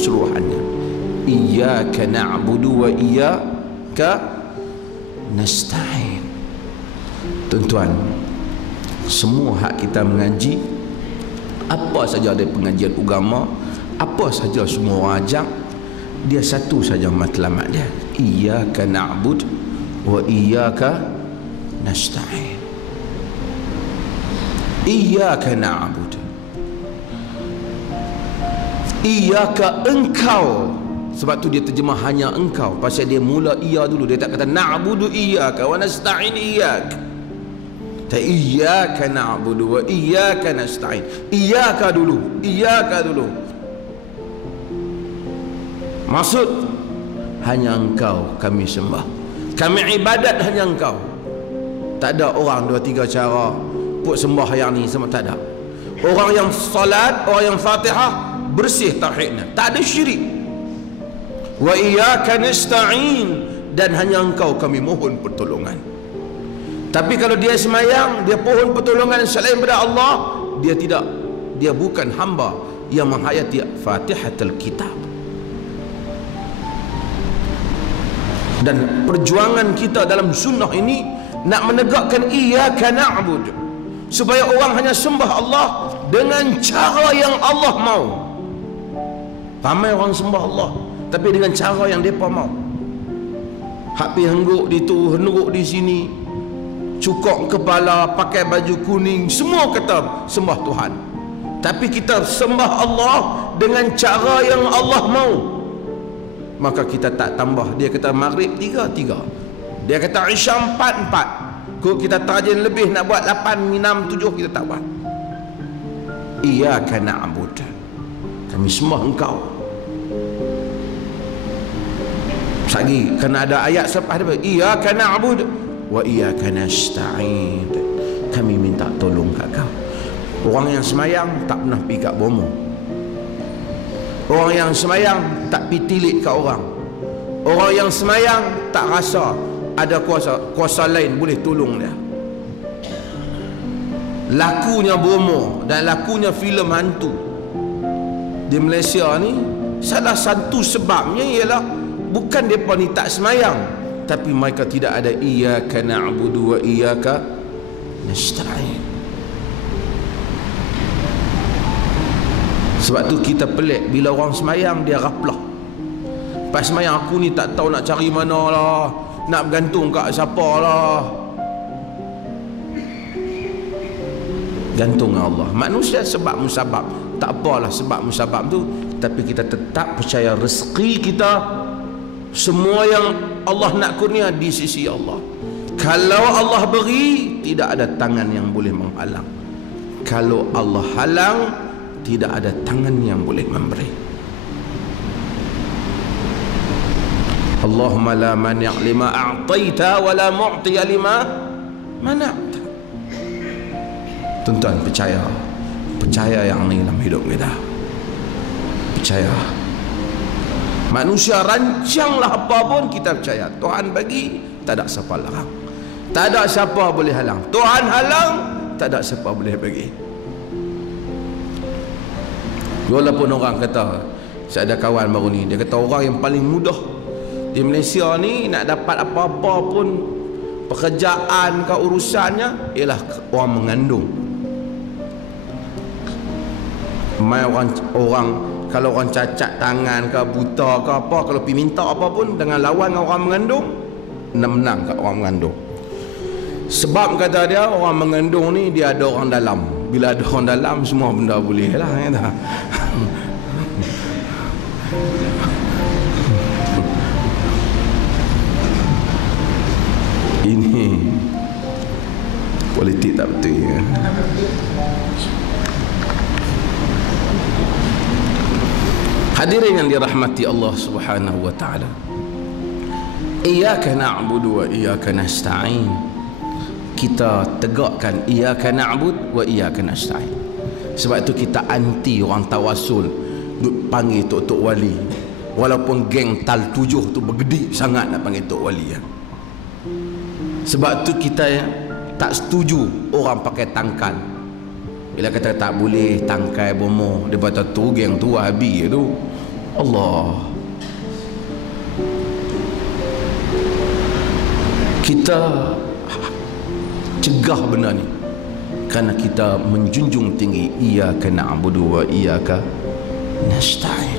keseluruhannya. Iyyaka na'budu wa iyyaka nasta'in. Tuan-tuan, semua hak kita mengaji, apa saja dari pengajian agama, apa saja semua orang ajak, dia satu saja matlamat dia, iyyaka na'bud wa iyyaka nasta'in. Iyyaka na'bud, iyyaka engkau. Sebab tu dia terjemah hanya engkau, pasal dia mula iya dulu, dia tak kata na'budu iyyaka wa nasta'in iyyaka. Iyyaka na'budu wa iyyaka nasta'in. Iyyaka dulu, iyyaka dulu. Maksud, hanya engkau kami sembah, kami ibadat hanya engkau. Tak ada orang dua tiga cara put sembah yang ni semua, tak ada. Orang yang salat, orang yang Fatihah bersih tauhidnya, tak ada syirik. Wa iyyaka nasta'in, dan hanya engkau kami mohon pertolongan. Tapi kalau dia semayang, dia pohon pertolongan selain daripada Allah, dia tidak, dia bukan hamba yang menghayati Fatihatul Kitab. Dan perjuangan kita dalam sunnah ini nak menegakkan iyyaka na'bud, supaya orang hanya sembah Allah dengan cara yang Allah mau. Ramai orang sembah Allah tapi dengan cara yang mereka mau. Hak pi hengguk di tu, hengguk di sini, cukok kepala, pakai baju kuning, semua kata sembah Tuhan. Tapi kita sembah Allah dengan cara yang Allah mau, maka kita tak tambah. Dia kata maghrib 3, dia kata isya 4. Kok kita tarjin lebih nak buat 8, 6, 7, kita tak buat. Iyyaka na'bud, kami sembah engkau. Lagi kerana ada ayat selepas dia, iyyaka na'bud wa iyyaka nasta'in, kami minta tolong kat kau. Orang yang semayang tak pernah pergi kat bomo. Orang yang semayang tak pergi tilik kat orang. Orang yang semayang tak rasa ada kuasa lain boleh tolong dia. Lakunya bomo dan lakunya filem hantu di Malaysia ni, salah satu sebabnya ialah bukan mereka ni tak semayang, tapi mereka tidak ada iyyaka na'budu wa iyyaka nasta'in. Sebab tu kita pelik bila orang semayang dia raplah. Pas semayang, aku ni tak tahu nak cari mana lah, nak bergantung kat siapa lah. Gantung Allah. Manusia sebab musabab, tak apalah sebab musabab tu, tapi kita tetap percaya rezeki kita, semua yang Allah nak kurnia di sisi Allah. Kalau Allah beri, tidak ada tangan yang boleh menghalang. Kalau Allah halang, tidak ada tangan yang boleh memberi. Allahumma la mani' lima a'taita wa la mu'tiya lima mana'ta. Tuan-tuan, percaya yang ni dalam hidup kita. Percaya. Manusia rancanglah apa pun, kita percaya Tuhan bagi, tak ada siapa larang, tak ada siapa boleh halang. Tuhan halang, tak ada siapa boleh bagi. Walaupun orang kata, saya ada kawan baru ni, dia kata orang yang paling mudah di Malaysia ni nak dapat apa-apa pun, pekerjaan ke urusannya, ialah orang mengandung. Mai orang kalau orang cacat tangan ke, buta ke apa, kalau pergi minta apa pun dengan lawan orang mengandung, menang kat orang mengandung. Sebab kata dia, orang mengandung ni dia ada orang dalam. Bila ada orang dalam, semua benda boleh lah, kata. Ini politik tak betul ya. Hadirin yang dirahmati Allah Subhanahu wa taala. Iyyaka na'budu wa iyyaka nasta'in. Kita tegakkan iyyaka na'bud wa iyyaka nasta'in. Sebab itu kita anti orang tawasul duk panggil tok-tok wali. Walaupun geng tal 7 tu bergedik sangat nak panggil tok wali ya. Sebab tu kita tak setuju orang pakai tangkal. Bila kata tak boleh tangkai bomo, dia kata tu geng tu Wahabi tu. Allah. Kita cegah benda ni kerana kita menjunjung tinggi iyyaka na'budu wa iyyaka nasta'in.